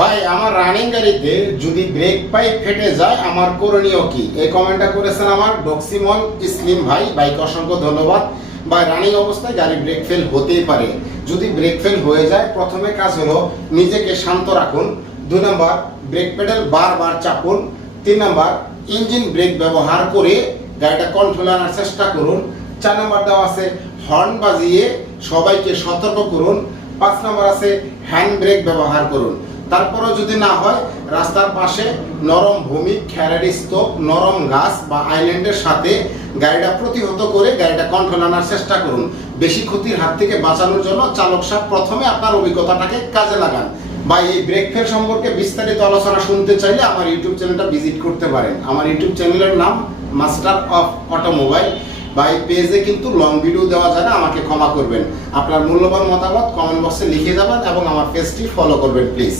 ভাই আমার রানিং গাড়িতে যদি ব্রেক পাইপ ফেটে যায় আমার করণীয় কি? এই কমেন্টটা করেছেন আমার ডক্সিমল ইসলিম ভাই। ভাইকে অসংখ্য ধন্যবাদ। ভাই রানিং অবস্থায় গাড়ি ব্রেক ফেল হতেই পারে। যদি ব্রেক ফেল হয়ে যায় প্রথমে কাজ হলো নিজেকে শান্ত রাখুন। 2 নম্বর, ব্রেক পেডাল বারবার চাপুন। 3 নম্বর, ইঞ্জিন ব্রেক ব্যবহার করে গাড়িটা কন্ট্রোল আনার চেষ্টা করুন। 4 নম্বর দেওয়া আছে হর্ন বাজিয়ে সবাইকে সতর্ক করুন। 5 নম্বর আছে হ্যান্ড ব্রেক ব্যবহার করুন। তারপরেও যদি না হয় রাস্তার পাশে নরম ভূমি, খ্যারারি স্তূপ, নরম গাছ বা আইল্যান্ডের সাথে গাড়িটা প্রতিহত করে গাড়িটা কন্ট্রোল আনার চেষ্টা করুন। বেশি ক্ষতির হাত থেকে বাঁচানোর জন্য চালক সাহেব প্রথমে আপনার অভিজ্ঞতাটাকে কাজে লাগান। বা এই ব্রেক ফেল সম্পর্কে বিস্তারিত আলোচনা শুনতে চাইলে আমার ইউটিউব চ্যানেলটা ভিজিট করতে পারেন। আমার ইউটিউব চ্যানেলের নাম মাস্টার অফ অটোমোবাইল। বা এই পেজে কিন্তু লং ভিডিও দেওয়া যায় না, আমাকে ক্ষমা করবেন। আপনার মূল্যবান মতামত কমেন্ট বক্সে লিখে যাবেন এবং আমার পেজটি ফলো করবেন প্লিজ।